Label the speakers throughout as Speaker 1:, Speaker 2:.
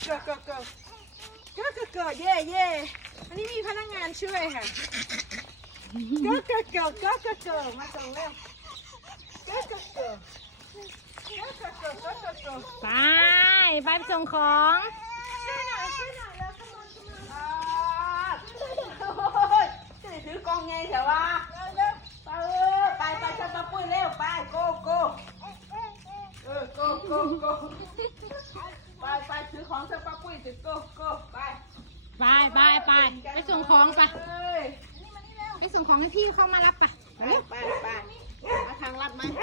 Speaker 1: ก็เย่เย่อันนี้มีพนักงานช่วยค่ะก็มาส่งเร็ว
Speaker 2: ไปส่งของ
Speaker 1: ช่วยหน่อยแล้วขโมยจะถือกองไงเถอะวะไปช่วยป้าปุ้ยเร็วไปโก้ไปถือของช่วยป้าปุ้ยถือโก้ไป
Speaker 2: ส่งของไปส่งของให้พี่เข้ามารับไป
Speaker 1: มาทางลัดมา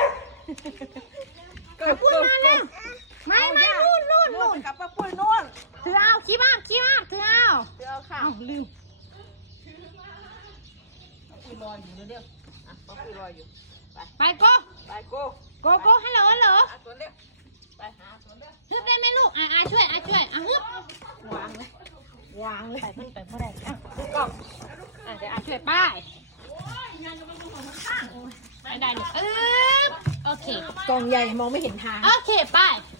Speaker 2: ปุ้ยมาแล้วไม่นู่น
Speaker 1: กับป้าปุ้ยนู่น
Speaker 2: ถือเอาขี้มากถือเอา
Speaker 1: เดี๋ยวค่ะ
Speaker 2: ลืม
Speaker 1: ป้าปุ้ยรออยู่เดี๋ยวป้าปุ้ยรออยู่
Speaker 2: ไปโก้โก้ฮัลโหล
Speaker 1: หาสวนเร็วไปหาสวนเร็ว
Speaker 2: ฮึบได้ไหมลูกช่วยฮึบ
Speaker 1: วางเลย
Speaker 2: ไปเมื่อไหร่ก็เดี๋ยวช่วยป้ายไม่ได้ลูกโอเค
Speaker 1: กองใหญ่มองไม่เห็นทาง
Speaker 2: โอเคไป